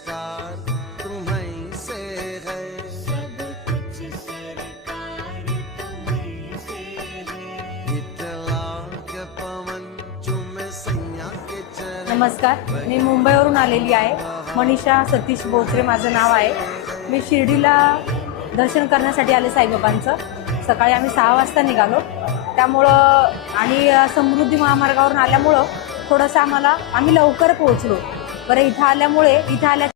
सरकार तुम्हीं से है, सब कुछ सरकार तुम्हीं से है, इतला के पवन चुमे सैया के चरण। नमस्कार, मी मुंबईवरून आलेली आहे। मनीषा सतीश बोचरे माझं नाव आहे। मी शिर्डीला दर्शन करण्यासाठी आले साईबाबांचं। सकाळी आम्ही 6 वाजता निघालो, त्यामुळं आणि समृद्धी महामार्गावरून आल्यामुळं थोडंसं आम्ही लवकर पोहोचलो। बरं, इथं आल्या